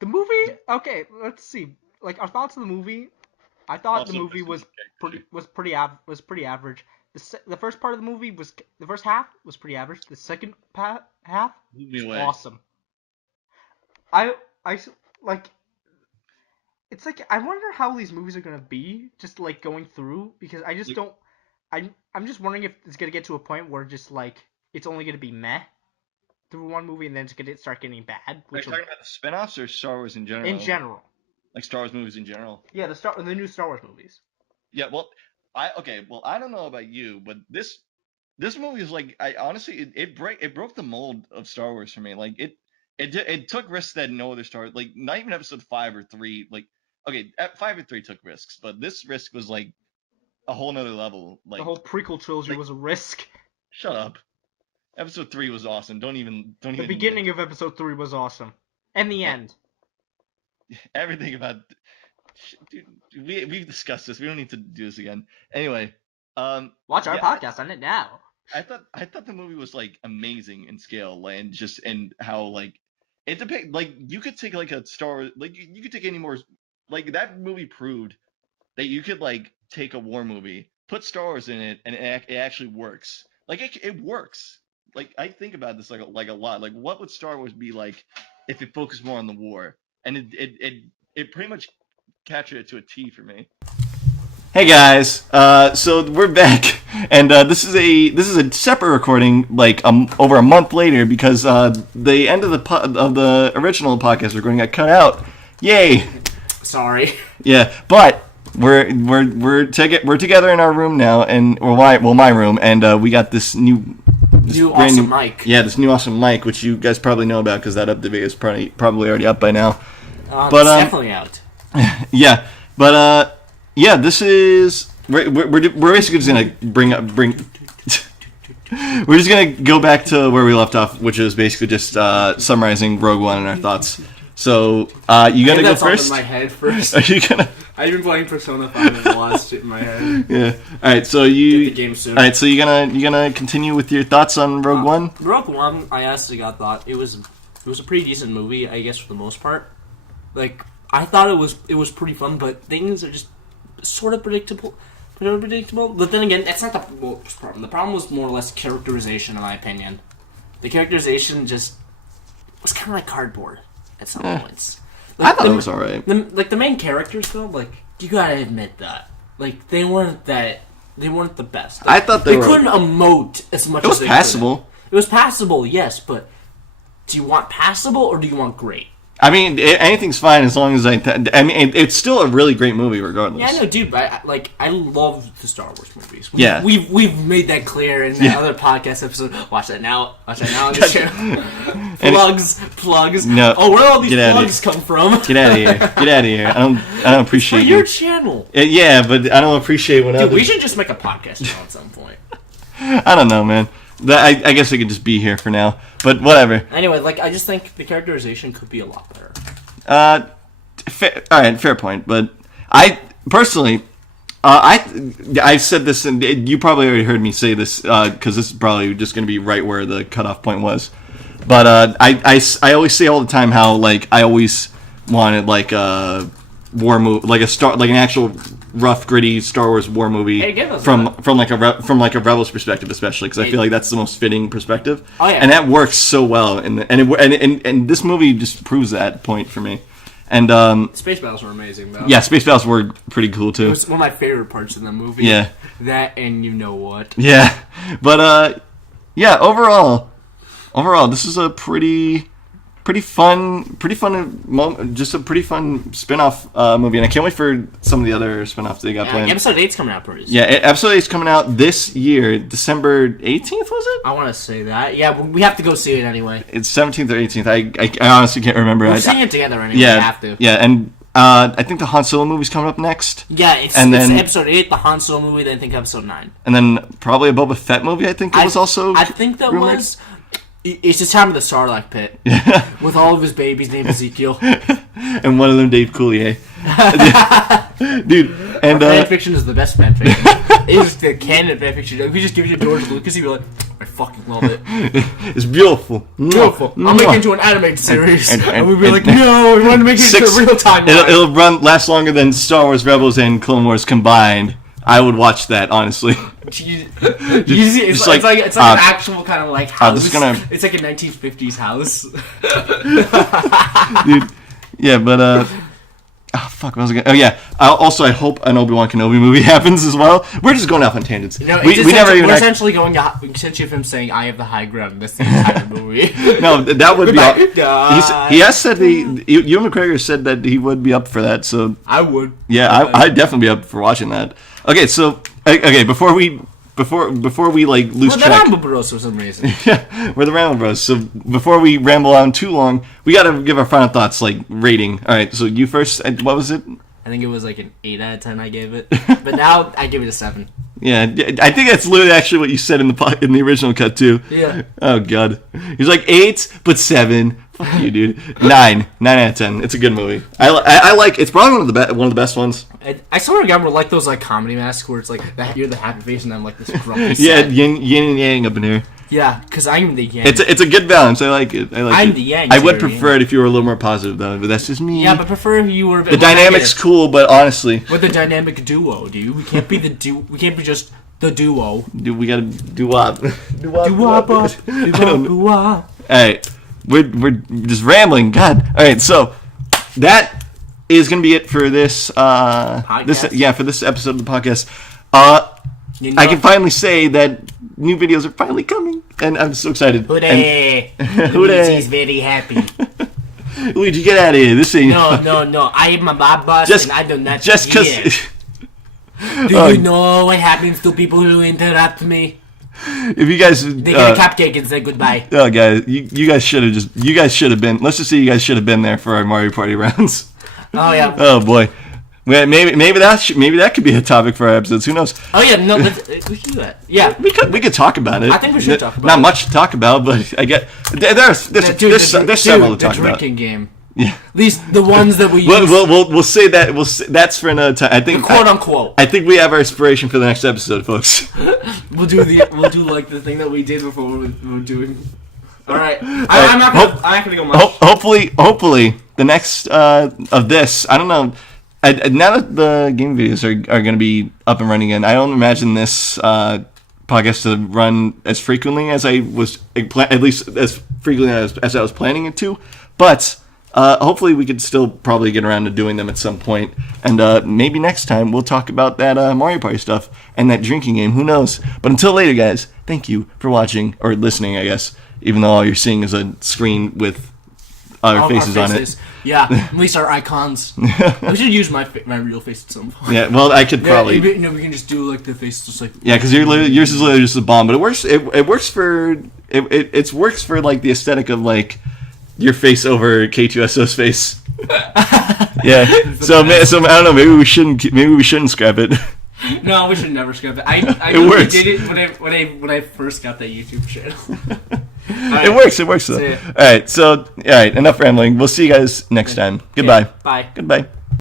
The movie. Okay, let's see. Like our thoughts on the movie. I thought the movie was pretty average. The first part of the movie the first half was pretty average. The second half was awesome. I like. It's like I wonder how these movies are gonna be just like going through because I just don't. I'm just wondering if it's gonna get to a point where just like it's only gonna be meh through one movie and then it's gonna start getting bad. Are you talking about the spin-offs or Star Wars in general? In general. Like Star Wars movies in general. Yeah, the new Star Wars movies. Yeah, well, I don't know about you, but this movie is like I honestly it broke the mold of Star Wars for me. Like it took risks that no other Star like not even episode 5 or 3 like okay, 5 or 3 took risks, but this risk was like a whole nother level. Like the whole prequel trilogy was a risk. Shut up. Episode 3 was awesome. Don't even. The beginning of episode 3 was awesome, and the end. Everything about. Dude, we've discussed this. We don't need to do this again. Anyway, watch our podcast on it now. I thought the movie was like amazing in scale and how like it depict like you could take like a Star Wars like you could take any more like that movie proved that you could like take a war movie, put Star Wars in it, and it actually works. Like it works. Like I think about this like a lot. Like what would Star Wars be like if it focused more on the war? And it pretty much captured it to a T for me. Hey guys, so we're back, and this is a separate recording, like over a month later, because the end of the original podcast recording got cut out. Yay! Sorry. Yeah, but we're together in our room now, and my room, and we got this new awesome mic. Yeah, this new awesome mic, which you guys probably know about because that video is probably already up by now. But it's definitely out. Yeah, but yeah, this is we're basically just gonna bring. We're just gonna go back to where we left off, which is basically just summarizing Rogue One and our thoughts. So you gonna go first? In my head first. Are you gonna? I've been playing Persona 5 and lost it in my head. Yeah. All right. So you. Get the game soon. All right. So you gonna continue with your thoughts on Rogue One? Rogue One, I honestly thought it was a pretty decent movie, I guess, for the most part. Like I thought it was pretty fun, but things are just sort of predictable. But then again, that's not the problem. The problem was more or less characterization, in my opinion. The characterization just was kind of like cardboard at some points. Like, I thought it was alright. The main characters, though, like you gotta admit that, like they weren't the best. Like, I thought they couldn't emote as much. It was as they passable. Could. It was passable, yes, but do you want passable or do you want great? I mean, anything's fine as long as I mean, it's still a really great movie, regardless. Yeah, I know, dude. I love the Star Wars movies. Yeah, we've made that clear in the other podcast episode. Watch that now on this channel. Plugs. No. Oh, where all these plugs come from? Get out of here! Get out of here! I don't appreciate your channel. Yeah, but I don't appreciate when Dude, we should just make a podcast channel at some point. I don't know, man. I guess I could just be here for now, but whatever. Anyway, I just think the characterization could be a lot better. All right, fair point. But I personally, I said this, and you probably already heard me say this because this is probably just going to be right where the cutoff point was. But I always say all the time how I always wanted a war movie, like an actual rough, gritty Star Wars war movie from a Rebels perspective, especially because I feel like that's the most fitting perspective. Oh yeah, and that works so well, and this movie just proves that point for me. And space battles were amazing, though. Yeah, space battles were pretty cool too. It was one of my favorite parts of the movie. Yeah, that and you know what? Yeah, but yeah, overall, this is a pretty fun moment, just a pretty fun spin-off movie, and I can't wait for some of the other spin-offs they got planned. Episode 8's coming out pretty soon. Yeah, episode 8's coming out this year, December 18th, was it? I want to say that. Yeah, we have to go see it anyway. It's 17th or 18th. I honestly can't remember. We're seeing it together anyway. Yeah, we have to. Yeah, and I think the Han Solo movie's coming up next. Yeah, it's episode 8, the Han Solo movie, then I think episode 9. And then probably a Boba Fett movie, I think was also I think that rumored. was... It's the time of the Sarlacc pit. With all of his babies named Ezekiel. And one of them Dave Coulier. Dude. And fan fiction is the best fan fiction. It's the canon fan fiction. If we just give you George Lucas, he'd be like, I fucking love it. It's beautiful. Beautiful. I'll make it into an animated series. And we'd be like, no, we want to make it into a real time. It'll last longer than Star Wars Rebels and Clone Wars combined. I would watch that, honestly. It's like an actual kind of like house. It's like a 1950s house. Dude, yeah, but fuck, what was I gonna... Oh, yeah. I hope an Obi-Wan Kenobi movie happens as well. We're just going off on tangents. We're essentially going to... Essentially of him saying, I have the high ground in this entire movie. No, that would be... He has said... Ewan McGregor said that he would be up for that, so... I would. Yeah, I'd definitely be up for watching that. Okay, so... Okay, before we like lose track... We're the Ramble Bros for some reason. Yeah, we're the Ramble Bros. So before we ramble on too long, we gotta give our final thoughts, like rating. All right, so you first. What was it? I think it was like an 8 out of 10 I gave it, but now I give it a 7. Yeah, I think that's literally actually what you said in the original cut too. Yeah. Oh god, he's like 8, but 7. Fuck you, dude. 9 out of 10. It's a good movie. I like. It's probably one of the best ones. I sort of remember like those like comedy masks where it's like you're the happy face and I'm like this grumpy. Yeah, yin and yang up in here. Yeah, because I'm the yang. It's a good balance. I like it. I'm the yang. I would prefer it if you were a little more positive though, but that's just me. Yeah, but prefer if you were a bit the more dynamic's negative. Cool, but honestly, we're the dynamic duo, dude. We can't be we can't be just the duo. Dude, we gotta do-wop. Do-wop. Alright, we're just rambling. God. Alright, so that is gonna be it for this podcast. For this episode of the podcast. I can finally say that new videos are finally coming, and I'm so excited. Hooray! Luigi's very happy. Luigi, get out of here! This ain't... No. I am a mob boss, and I do not just because... Do you know what happens to people who interrupt me? If you guys... They get a cupcake and say goodbye. Oh, guys, you guys should have been... Let's just say you guys should have been there for our Mario Party rounds. Oh, yeah. Oh, boy. Maybe that could be a topic for our episodes. Who knows? Oh yeah, no, we can do that. Yeah, we could talk about it. I think we should talk about it. Not much to talk about, but I get there's several to talk about. The drinking game. Yeah. At least the ones that we use. We'll say that. That's for another time. I think quote unquote. I think we have our inspiration for the next episode, folks. we'll do like the thing that we did before we were doing. All right. I'm not gonna go much. Hopefully, the next of this. I don't know. Now that the game videos are going to be up and running again, I don't imagine this podcast to run as frequently as I was, at least as frequently as I was planning it to. But hopefully we could still probably get around to doing them at some point. And maybe next time we'll talk about that Mario Party stuff and that drinking game. Who knows? But until later, guys, thank you for watching, or listening, I guess, even though all you're seeing is a screen with our faces on it. Yeah, at least our icons. We should use my real face at some point. Yeah, well, I could probably. We can just do like the face, just like. Yeah, because yours is literally just a bomb, but it works. It works for it works for like the aesthetic of like your face over K2SO's face. Yeah. So I don't know. Maybe we shouldn't scrap it. No, we should never scrap it. I works. did it when I first got that YouTube channel. Right. It works though. All right, enough rambling. We'll see you guys next time. Goodbye. Yeah, bye. Goodbye.